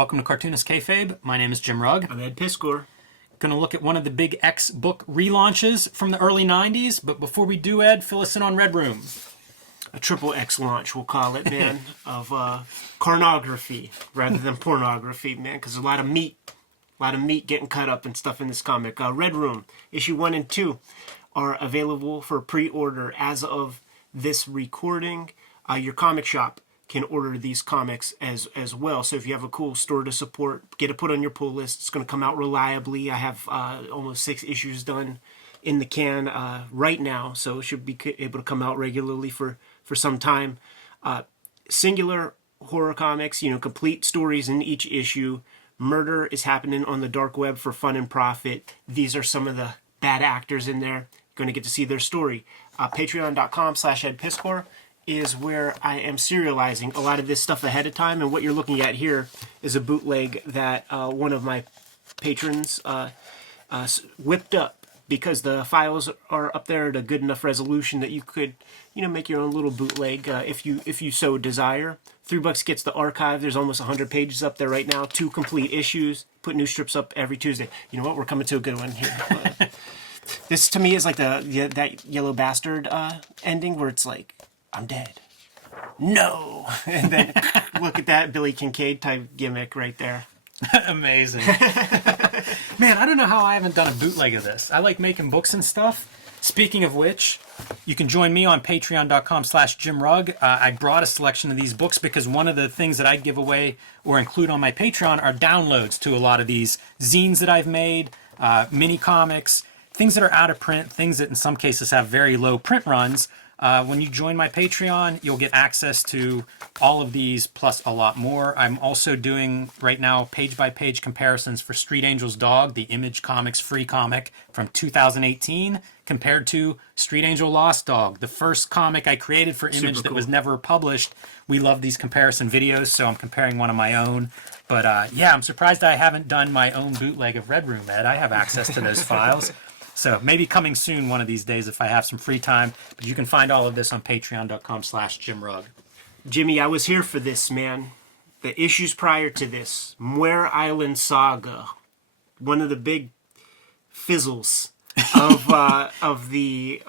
Welcome to Cartoonist Kayfabe. My name is Jim Rugg. I'm Ed Piscor. Going to look at one of the big X book relaunches from the early 90s. But before we do, Ed, fill us in on Red Room. A triple X launch, we'll call it, man, of carnography rather than pornography, man, because a lot of meat getting cut up and stuff in this comic. Red Room, issue 1 and 2 are available for pre-order as of this recording. Your comic shop can order these comics as well. So if you have a cool store to support, get it put on your pull list. It's going to come out reliably. I have almost 6 issues done in the can right now, so it should be able to come out regularly for some time. Singular horror comics, complete stories in each issue. Murder is happening on the dark web for fun and profit. These are some of the bad actors in there. You're going to get to see their story. Patreon.com/EdPiscor is where I am serializing a lot of this stuff ahead of time. And what you're looking at here is a bootleg that one of my patrons whipped up, because the files are up there at a good enough resolution that you could, make your own little bootleg if you so desire. $3 gets the archive. There's almost 100 pages up there right now. 2 complete issues. Put new strips up every Tuesday. You know what? We're coming to a good one here. This to me is like that Yellow Bastard ending where it's like, I'm dead. No! And then look at that Billy Kincaid type gimmick right there. Amazing. Man, I don't know how I haven't done a bootleg of this. I like making books and stuff. Speaking of which, you can join me on patreon.com/JimRugg. I brought a selection of these books because one of the things that I give away or include on my Patreon are downloads to a lot of these zines that I've made, mini comics, things that are out of print, things that in some cases have very low print runs. When you join my Patreon, you'll get access to all of these plus a lot more. I'm also doing right now page-by-page comparisons for Street Angel's Dog, the Image Comics free comic from 2018, compared to Street Angel Lost Dog, the first comic I created for Image that was never published. We love these comparison videos, so I'm comparing one of my own. But yeah, I'm surprised I haven't done my own bootleg of Red Room, Ed. I have access to those files. So maybe coming soon one of these days if I have some free time. But you can find all of this on patreon.com/JimRugg. Jimmy, I was here for this, man. The issues prior to this, Muir Island Saga, one of the big fizzles of the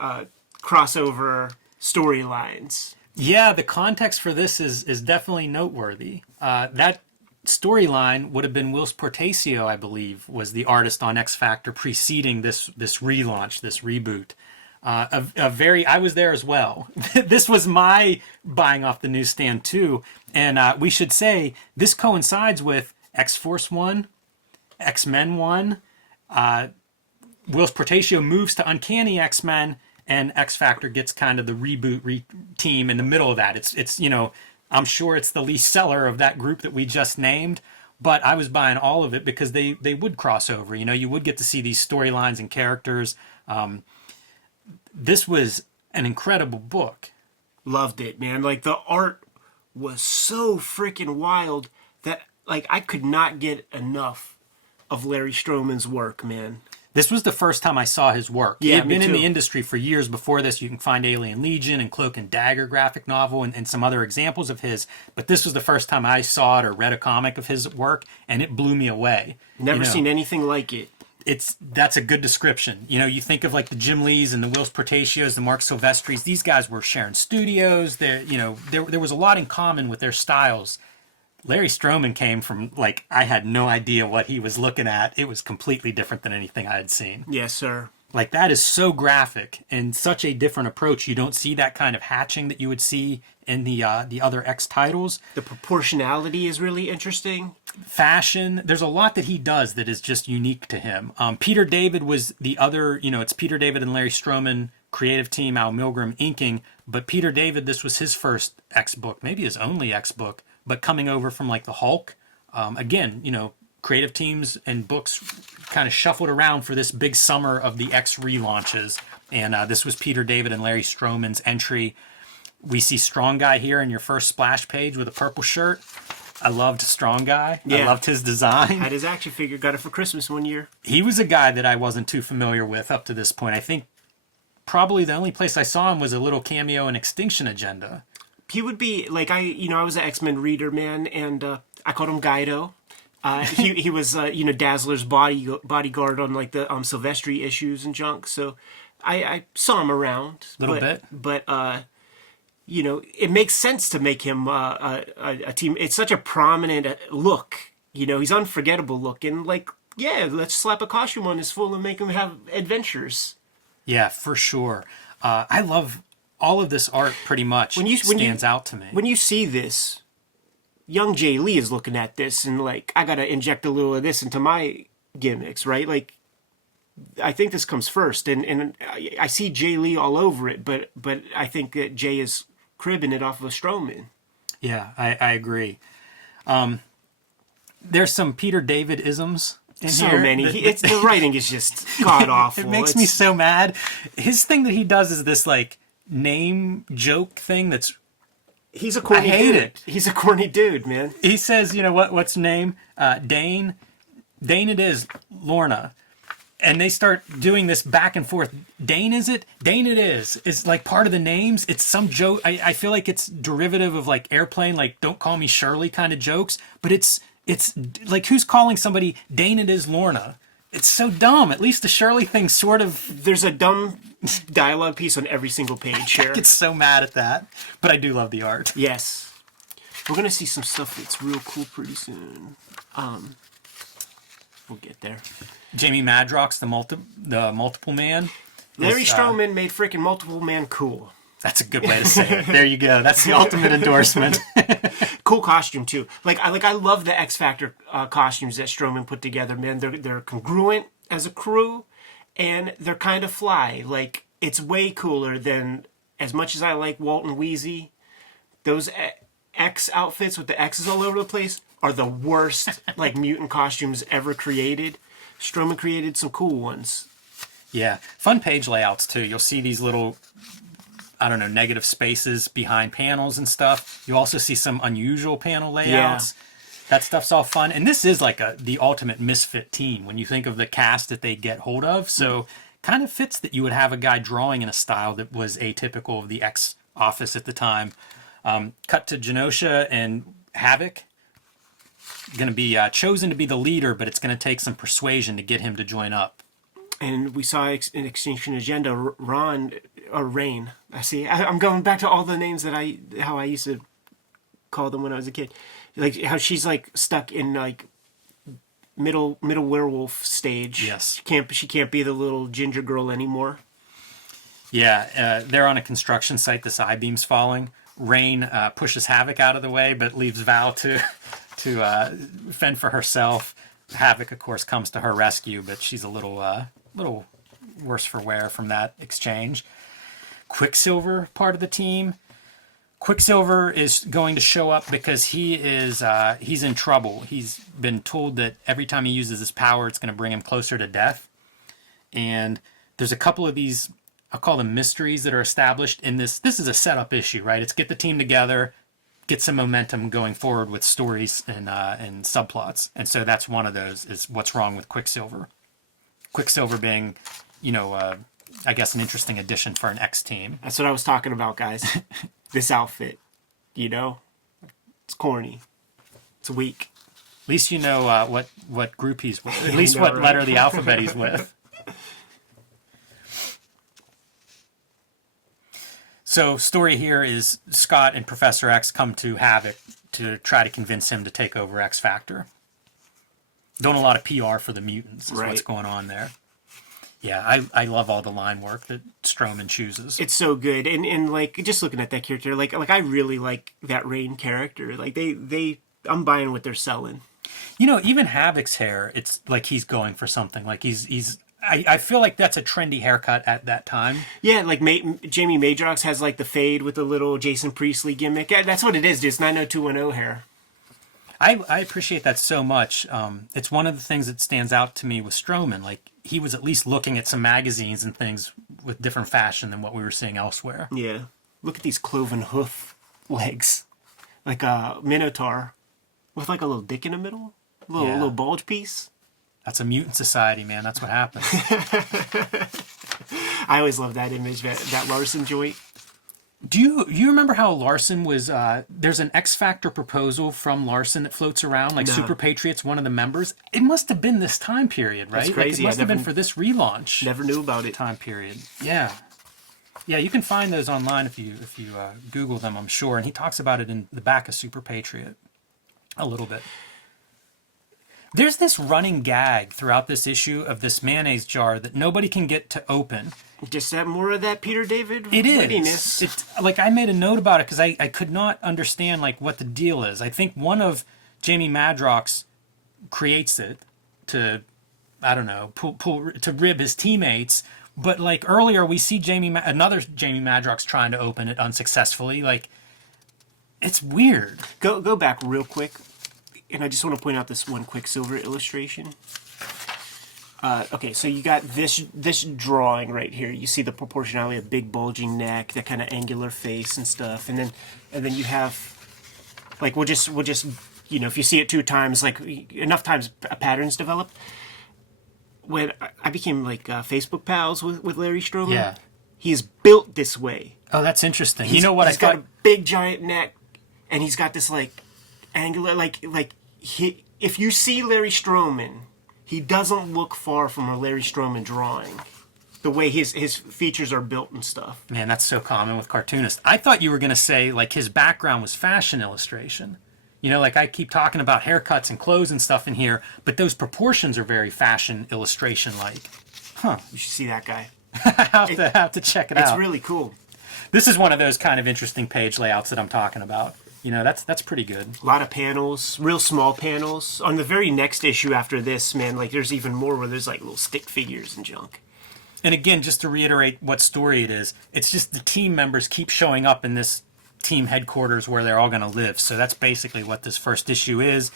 crossover storylines. Yeah, the context for this is definitely noteworthy. That storyline would have been Whilce Portacio, I believe, was the artist on XFactor preceding this relaunch, this reboot. I was there as well. This was my buying off the newsstand too. And we should say this coincides with X-Force 1, X-Men 1. Whilce Portacio moves to Uncanny X-Men, and XFactor gets kind of the reboot team in the middle of that. It's I'm sure it's the least seller of that group that we just named, but I was buying all of it because they would cross over. You would get to see these storylines and characters. This was an incredible book. Loved it, man. Like, the art was so freaking wild that, like, I could not get enough of Larry Stroman's work, man. This was the first time I saw his work. Yeah, he had been in the industry for years before this. You can find Alien Legion and Cloak and Dagger graphic novel and some other examples of his. But this was the first time I saw it or read a comic of his work, and it blew me away. Never seen anything like it. That's a good description. You think of like the Jim Lees and the Whilce Portacios, the Mark Silvestris. These guys were sharing studios. There was a lot in common with their styles. Larry Stroman came from, like, I had no idea what he was looking at. It was completely different than anything I had seen. Yes, sir. Like, that is so graphic and such a different approach. You don't see that kind of hatching that you would see in the other X titles. The proportionality is really interesting. Fashion. There's a lot that he does that is just unique to him. Peter David was the other, it's Peter David and Larry Stroman, creative team, Al Milgram inking. But Peter David, this was his first X book, maybe his only X book. But coming over from like the Hulk, again, creative teams and books kind of shuffled around for this big summer of the X relaunches. And this was Peter David and Larry Stroman's entry. We see Strong Guy here in your first splash page with a purple shirt. I loved Strong Guy. Yeah. I loved his design. Had his action figure, got it for Christmas one year. He was a guy that I wasn't too familiar with up to this point. I think probably the only place I saw him was a little cameo in Extinction Agenda. He would be, like, I was an X-Men reader, man, and I called him Guido. He was Dazzler's bodyguard on like the Silvestri issues and junk. So I saw him around A little bit. but it makes sense to make him a team. It's such a prominent look. He's unforgettable looking. Like, yeah, let's slap a costume on his fool and make him have adventures. Yeah, for sure. I love all of this art pretty much. Stands out to me. When you see this, young Jay Lee is looking at this and like, I got to inject a little of this into my gimmicks, right? Like, I think this comes first, and I see Jay Lee all over it, but I think that Jay is cribbing it off of Stroman. Yeah, I agree. There's some Peter David isms in So here. many. The writing is just god awful. It makes me so mad. His thing that he does is this like name joke thing that's. He's a corny I hate dude. it. He's a corny dude, man. He says, what's name? Dane. Dane it is. Lorna. And they start doing this back and forth. Dane is it? Dane it is. It's like part of the names. It's some joke. I feel like it's derivative of like Airplane, like don't call me Shirley kind of jokes. But it's like who's calling somebody Dane it is Lorna? It's so dumb. At least the Shirley thing sort of. There's a dumb dialogue piece on every single page here. I get so mad at that. But I do love the art. Yes. We're going to see some stuff that's real cool pretty soon. We'll get there. Jamie Madrox, the multiple man. Larry Stroman made freaking multiple man cool. That's a good way to say it. There you go. That's the ultimate endorsement. Cool costume too. I love the XFactor costumes that Stroman put together. Man, they're congruent as a crew, and they're kind of fly. Like, it's way cooler than, as much as I like Walt and Wheezy, those X outfits with the X's all over the place are the worst like mutant costumes ever created. Stroman created some cool ones. Yeah. Fun page layouts, too. You'll see these little, negative spaces behind panels and stuff. You also see some unusual panel layouts. Yeah. That stuff's all fun. And this is like the ultimate misfit team when you think of the cast that they get hold of. So kind of fits that you would have a guy drawing in a style that was atypical of the X office at the time. Cut to Genosha and Havoc. Going to be chosen to be the leader, but it's going to take some persuasion to get him to join up. And we saw in Extinction Agenda, Rain. I'm going back to all the names that how I used to call them when I was a kid. Like how she's like stuck in like middle werewolf stage. Yes. She can't be the little ginger girl anymore. Yeah, they're on a construction site. This I-beam's falling. Rain pushes Havoc out of the way, but leaves Val to fend for herself. Havoc, of course, comes to her rescue, but she's a little worse for wear from that exchange. Quicksilver, part of the team. Quicksilver is going to show up because he's in trouble. He's been told that every time he uses his power, it's going to bring him closer to death. And there's a couple of these, I'll call them mysteries, that are established in this. This is a setup issue, right? It's get the team together, get some momentum going forward with stories and subplots. And so that's one of those, is what's wrong with Quicksilver. Quicksilver being, I guess an interesting addition for an X team. That's what I was talking about, guys. This outfit, it's corny. It's weak. At least you know what group he's with. At least what letter of the alphabet he's with. So story here is Scott and Professor X come to Havoc to try to convince him to take over XFactor. Doing a lot of PR for the mutants is what's going on there. Yeah, I love all the line work that Stroman chooses. It's so good. And like, just looking at that character, like I really like that Rain character. Like I'm buying what they're selling. Even Havoc's hair, it's like he's going for something. Like I feel like that's a trendy haircut at that time. Yeah, like Jamie Madrox has like the fade with the little Jason Priestley gimmick. Yeah, that's what it is, just 90210 hair. I appreciate that so much. It's one of the things that stands out to me with Stroman. Like, he was at least looking at some magazines and things with different fashion than what we were seeing elsewhere. Yeah. Look at these cloven hoof legs. Like a Minotaur with like a little dick in the middle. A little bulge piece. That's a mutant society, man. That's what happens. I always love that image, that Larson joint. Do you remember how Larson was? There's an XFactor proposal from Larson that floats around, like No. Super Patriot's one of the members. It must have been this time period, right? That's Like, crazy. it I must have been never- for this relaunch Never knew about it. time period. Yeah, yeah. You can find those online if you Google them, I'm sure. And he talks about it in the back of Super Patriot a little bit. There's this running gag throughout this issue of this mayonnaise jar that nobody can get to open. Just that more of that Peter David It is. wittiness. It's like I made a note about it because I could not understand like what the deal is. I think one of Jamie Madrox creates it to, I don't know, pull to rib his teammates. But like earlier, we see another Jamie Madrox trying to open it unsuccessfully. Like, it's weird. Go back real quick, and I just want to point out this one Quicksilver illustration. Okay, so you got this drawing right here. You see the proportionality of big bulging neck, that kind of angular face and stuff, and then you have, like, we'll just if you see it 2 times, like enough times, a pattern's developed. When I became like Facebook pals with Larry Stroman, Yeah. he is built this way. Oh, that's interesting. You know what I He's got thought? a big giant neck, and he's got this like angular, if you see Larry Stroman, he doesn't look far from a Larry Stroman drawing. The way his features are built and stuff. Man, that's so common with Cartoonist. I thought you were going to say like his background was fashion illustration. You know, like I keep talking about haircuts and clothes and stuff in here, but those proportions are very fashion illustration-like. You should see that guy. I have to check it It's out. really cool. This is one of those kind of interesting page layouts that I'm talking about. You know, that's pretty good. A lot of panels, real small panels. On the very next issue after this, man, like there's even more where there's like little stick figures and junk. And again, just to reiterate what story it is, it's just the team members keep showing up in this team headquarters where they're all going to live. So that's basically what this first issue is.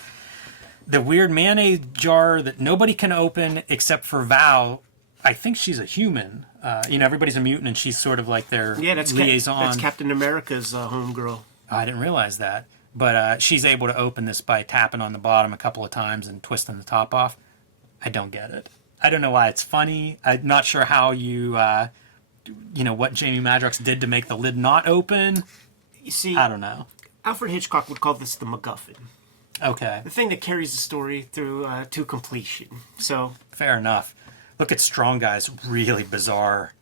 The weird mayonnaise jar that nobody can open except for Val. I think she's a human. Everybody's a mutant, and she's sort of like their liaison. That's Captain America's homegirl. I didn't realize that. But she's able to open this by tapping on the bottom a couple of times and twisting the top off. I don't get it. I don't know why it's funny. I'm not sure how what Jamie Madrox did to make the lid not open. You see, I don't know. Alfred Hitchcock would call this the MacGuffin. Okay, The thing that carries the story through to completion. So, fair enough. Look at Strong Guy's really bizarre.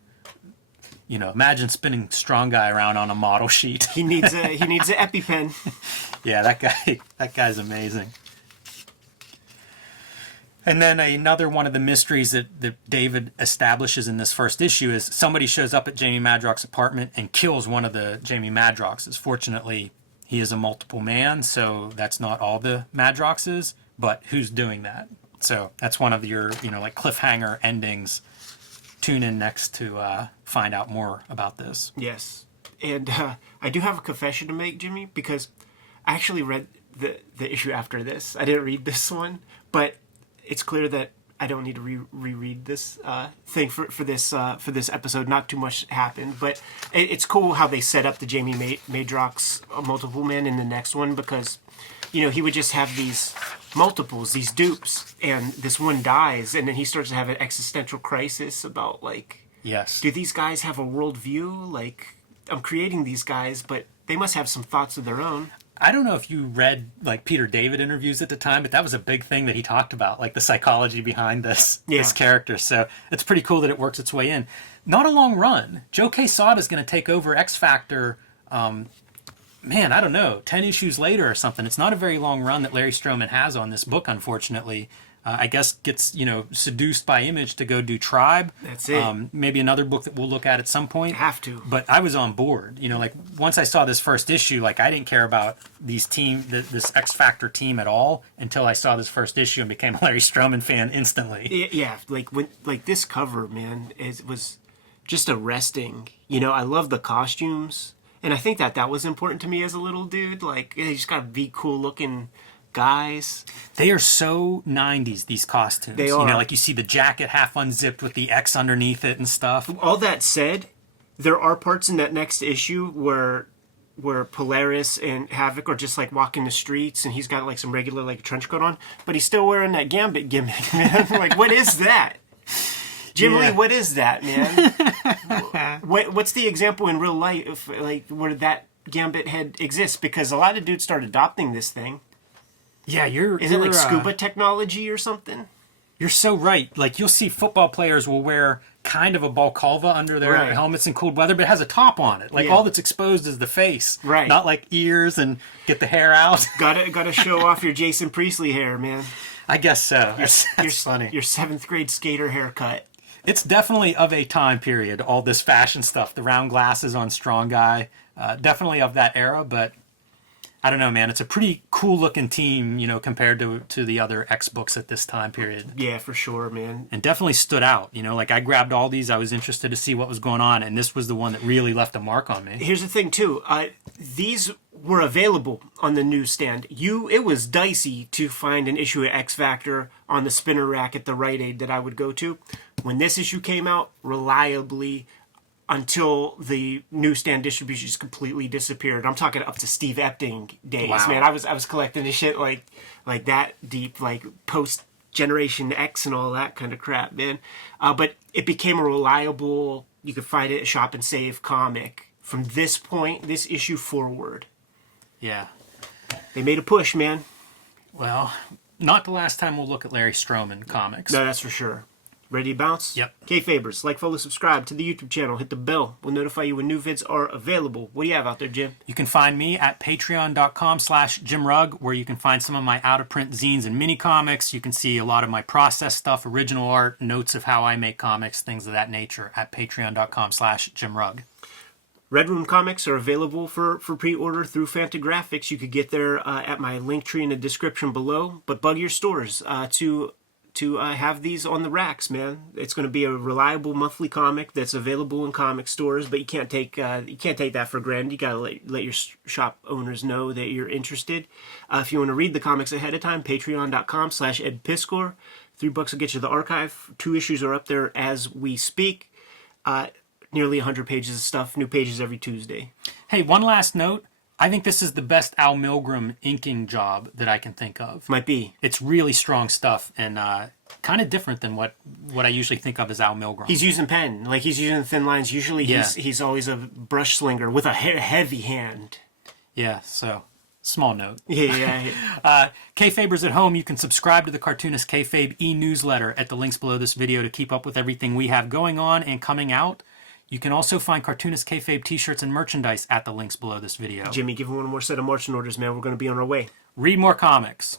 Imagine spinning Strong Guy around on a model sheet. he needs an EpiPen. Yeah, that guy's amazing. And then another one of the mysteries that David establishes in this first issue is somebody shows up at Jamie Madrox's apartment and kills one of the Jamie Madroxes. Fortunately, he is a multiple man, so that's not all the Madroxes, but who's doing that? So that's one of your, like cliffhanger endings. Tune in next to find out more about this. Yes. And I do have a confession to make, Jimmy, because I actually read the issue after this. I didn't read this one, but it's clear that I don't need to reread this thing for this episode. Not too much happened, but it's cool how they set up the Jamie Madrox multiple man in the next one, because he would just have these multiples, these dupes, and this one dies, and then he starts to have an existential crisis about like, Yes. do these guys have a worldview? Like, I'm creating these guys, but they must have some thoughts of their own. I don't know if you read like Peter David interviews at the time, but that was a big thing that he talked about, like the psychology behind this character. So it's pretty cool that it works its way in. Not a long run. Joe Quesada is going to take over XFactor. I don't know, 10 issues later or something. It's not a very long run that Larry Stroman has on this book, unfortunately. I guess gets, seduced by Image to go do Tribe. That's it. Maybe another book that we'll look at some point. Have to. But I was on board. Like once I saw this first issue, like I didn't care about this X Factor team at all until I saw this first issue and became a Larry Stroman fan instantly. Yeah, like this cover, man, it was just arresting. I love the costumes, and I think that was important to me as a little dude. Like, you just gotta be cool looking guys. They are so 90s, these costumes. They are. Like you see the jacket half unzipped with the X underneath it and stuff. All that said, there are parts in that next issue where Polaris and Havoc are just like walking the streets, and he's got like some regular like trench coat on, but he's still wearing that Gambit gimmick, man. Like, what is that? Jim Yeah. Lee, what is that, man? What's the example in real life, like, where that Gambit head exists? Because a lot of dudes start adopting this thing. Yeah, Is it like scuba technology or something? You're so right. Like, you'll see football players will wear kind of a balaclava under their Right. helmets in cold weather, but it has a top on it. Like, Yeah. all that's exposed is the face. Right. Not like ears and get the hair out. Gotta show off your Jason Priestley hair, man. I guess so. That's Your funny. Your 7th grade skater haircut. It's definitely of a time period, all this fashion stuff. The round glasses on Strong Guy. Definitely of that era, but I don't know, man. It's a pretty cool looking team, you know, compared to the other X books at this time period. Yeah, for sure, man. And definitely stood out. You know, like, I grabbed all these. I was interested to see what was going on, and this was the one that really left a mark on me. Here's the thing, too. These were available on the newsstand. It was dicey to find an issue of XFactor on the spinner rack at the Rite Aid that I would go to. When this issue came out, reliably, until the newsstand distribution just completely disappeared. I'm talking up to Steve Epting days, Wow. man. I was collecting this shit like that deep, like post Generation X and all that kind of crap, man. But it became a reliable, you could find it at Shop and Save comic from this point, this issue forward. Yeah. They made a push, man. Well, not the last time we'll look at Larry Stroman comics. No, that's for sure. Ready to bounce? Yep. Kayfabers, like, follow, subscribe to the YouTube channel. Hit the bell. We'll notify you when new vids are available. What do you have out there, Jim? You can find me at patreon.com/JimRugg, where you can find some of my out-of-print zines and mini comics. You can see a lot of my process stuff, original art, notes of how I make comics, things of that nature at patreon.com/JimRugg. Red Room comics are available for pre-order through Fantagraphics. You could get there at my link tree in the description below. But bug your stores to have these on the racks, man. It's going to be a reliable monthly comic that's available in comic stores, but you can't take that for granted. You got to let your shop owners know that you're interested. If you want to read the comics ahead of time, patreon.com/edpiscor. $3 will get you the archive. 2 issues are up there as we speak. Nearly 100 pages of stuff. New pages every Tuesday. Hey, one last note. I think this is the best Al Milgrom inking job that I can think of. Might be. It's really strong stuff and kind of different than what I usually think of as Al Milgrom. He's using pen. Like, he's using thin lines. Usually Yeah. he's always a brush slinger with a heavy hand. Yeah, so small note. Yeah. Kayfabers at home, you can subscribe to the Cartoonist Kayfabe e-newsletter at the links below this video to keep up with everything we have going on and coming out. You can also find Cartoonist Kayfabe t-shirts and merchandise at the links below this video. Jimmy, give him one more set of marching orders, man. We're going to be on our way. Read more comics.